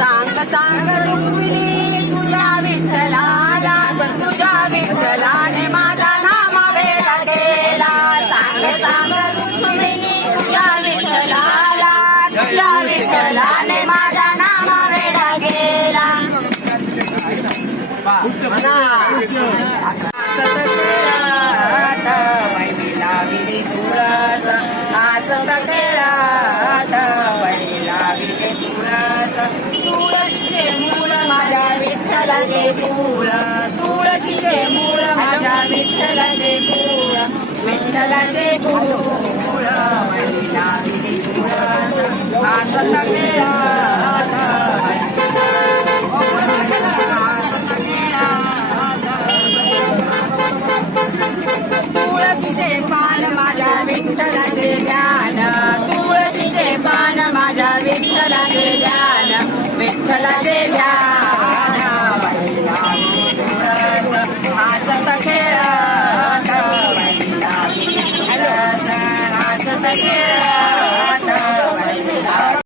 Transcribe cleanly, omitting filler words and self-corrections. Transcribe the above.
सांग सांग रुक्मिणी तुझ्या विठ्ठलाला, तुझ्या विठ्ठलाने माझा नाम वेडा केला. सांग सांग रुक्मिणी तुझ्या विठ्ठलाला, तुझ्या विठ्ठलाने माझा नाम वेडा केला. वैला विधी तुळस आसत खेळात, वैला विधी तुळस तुळशीचे मूळ माझ्या विठ्ठलाचे फूल, तुळशीचे मूळ माझ्या विठ्ठलाचे फूल, विठ्ठलाचे फूल. वैला विधी तुळस आसत खेळात, तुळशीचे पान माझ्या विठ्ठलाचे ध्यान, तुळशीचे पान माझ्या विठ्ठलाचे ध्यान, विठ्ठलाचे ध्यान. वैला विधी तुळस हसत खेळत, वैला विधी तुळस हसत खेळत.